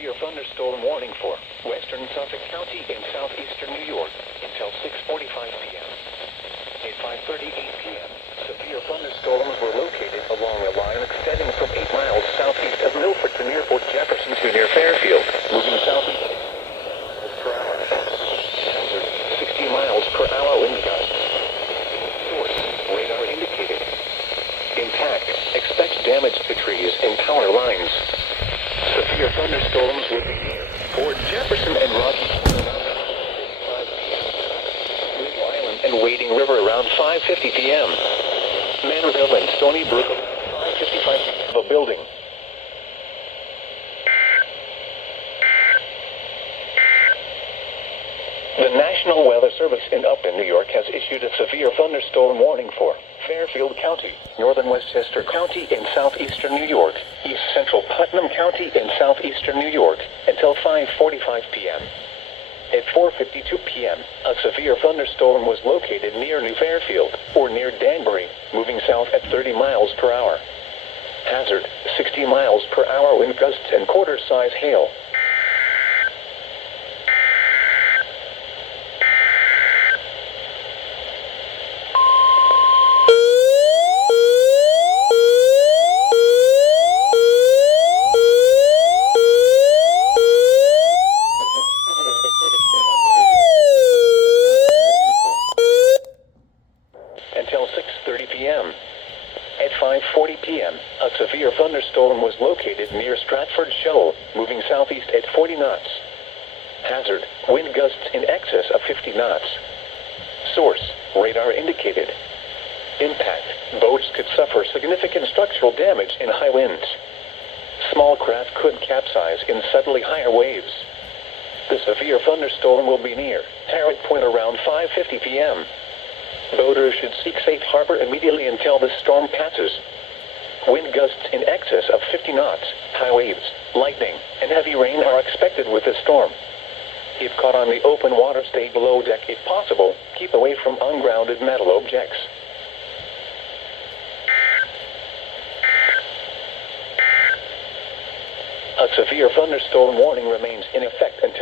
severe thunderstorm warning for western Suffolk County in southeastern New York until 6:45 p.m. At 5:38 p.m., severe thunderstorms were located along a line extending from 8 miles southeast of Milford to near Fort Jefferson to near Fairfield, moving southeast per hour. Hazard 60 miles per hour wind gusts. Source radar indicated. Impact expect damage to trees and power lines. Severe thunderstorms will be near Fort Jefferson and Rocky Point around 5 p.m. Little Island and Wading River around 5:50 p.m. Manville and Stony Brook around 5:55 p.m. of a building. The National Weather Service in Upton, New York has issued a severe thunderstorm warning for Fairfield County, northern Westchester County in southeastern New York, east central Putnam County in southeastern New York until 5:45 p.m. At 4:52 p.m., a severe thunderstorm was located near New Fairfield or near Danbury, moving south at 30 miles per hour. Hazard 60 miles per hour wind gusts and quarter-size hail. Until 6:30 p.m. At 5:40 p.m., a severe thunderstorm was located near Stratford Shoal, moving southeast at 40 knots. Hazard, wind gusts in excess of 50 knots. Source, radar indicated. Impact, boats could suffer significant structural damage in high winds. Small craft could capsize in suddenly higher waves. The severe thunderstorm will be near Harrod Point around 5:50 p.m. Boaters should seek safe harbor immediately until the storm passes. Wind gusts in excess of 50 knots, high waves, lightning, and heavy rain are expected with this storm. If caught on the open water, stay below deck if possible. Keep away from ungrounded metal objects. A severe thunderstorm warning remains in effect until